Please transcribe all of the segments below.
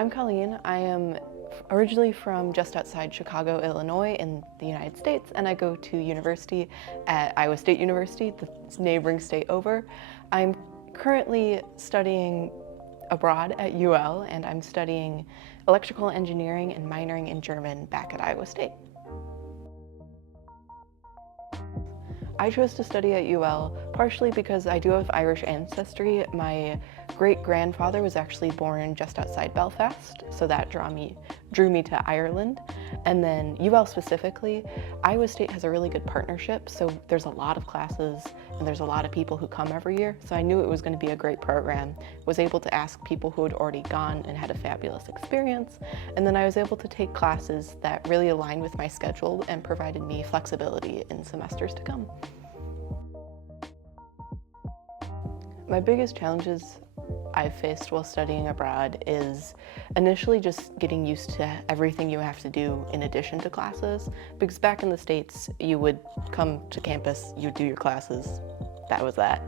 I'm Colleen. I am originally from just outside Chicago, Illinois in the United States, and I go to university at Iowa State University, the neighboring state over. I'm currently studying abroad at UL, and I'm studying electrical engineering and minoring in German back at Iowa State. I chose to study at UL partially because I do have Irish ancestry. My great-grandfather was actually born just outside Belfast, so that drew me to Ireland. And then UL specifically, Iowa State has a really good partnership, so there's a lot of classes and there's a lot of people who come every year, so I knew it was going to be a great program. Was able to ask people who had already gone and had a fabulous experience, and then I was able to take classes that really aligned with my schedule and provided me flexibility in semesters to come. My biggest challenges I've faced while studying abroad is initially just getting used to everything you have to do in addition to classes, because back in the States, you would come to campus, you'd do your classes, that was that.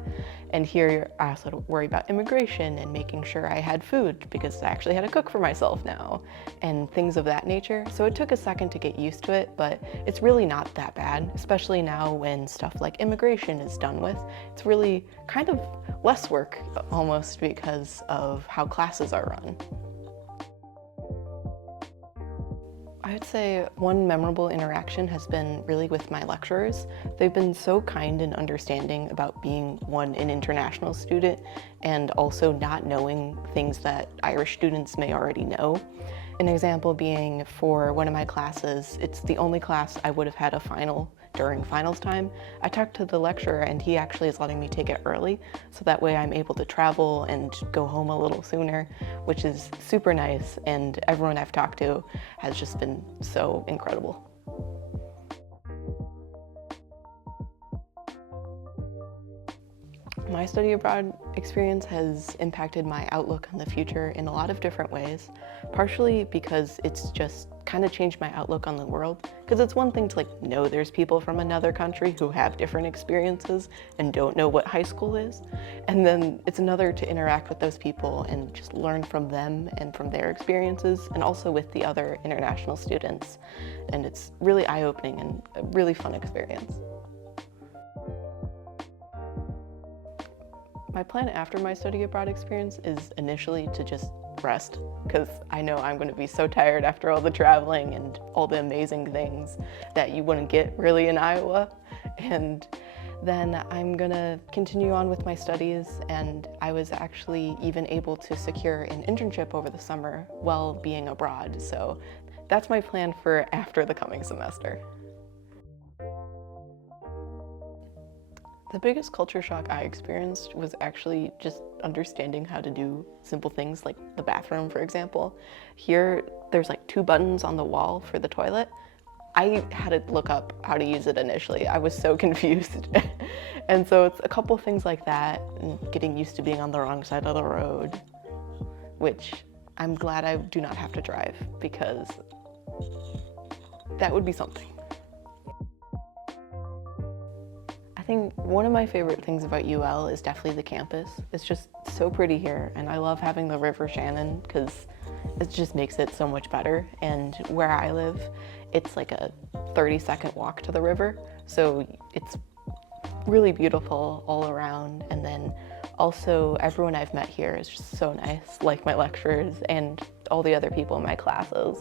And here I also had to worry about immigration and making sure I had food, because I actually had to cook for myself now, and things of that nature. So it took a second to get used to it, but it's really not that bad, especially now when stuff like immigration is done with. It's really kind of less work almost because of how classes are run. I would say one memorable interaction has been really with my lecturers. They've been so kind and understanding about being, one, an international student and also not knowing things that Irish students may already know. An example being for one of my classes, it's the only class I would have had a final during finals time. I talked to the lecturer and he actually is letting me take it early, so that way I'm able to travel and go home a little sooner, which is super nice, and everyone I've talked to has just been so incredible. My study abroad experience has impacted my outlook on the future in a lot of different ways, partially because it's just kind of changed my outlook on the world, because it's one thing to know there's people from another country who have different experiences and don't know what high school is, and then it's another to interact with those people and just learn from them and from their experiences, and also with the other international students, and it's really eye-opening and a really fun experience. My plan after my study abroad experience is initially to just rest, because I know I'm going to be so tired after all the traveling and all the amazing things that you wouldn't get really in Iowa. And then I'm going to continue on with my studies, and I was actually even able to secure an internship over the summer while being abroad. So that's my plan for after the coming semester. The biggest culture shock I experienced was actually just understanding how to do simple things like the bathroom, for example. Here, there's 2 buttons on the wall for the toilet. I had to look up how to use it initially. I was so confused. And so it's a couple things like that, and getting used to being on the wrong side of the road, which I'm glad I do not have to drive, because that would be something. I think one of my favorite things about UL is definitely the campus. It's just so pretty here, and I love having the River Shannon because it just makes it so much better. And where I live, it's like a 30-second walk to the river, so it's really beautiful all around. And then also everyone I've met here is just so nice, like my lecturers and all the other people in my classes.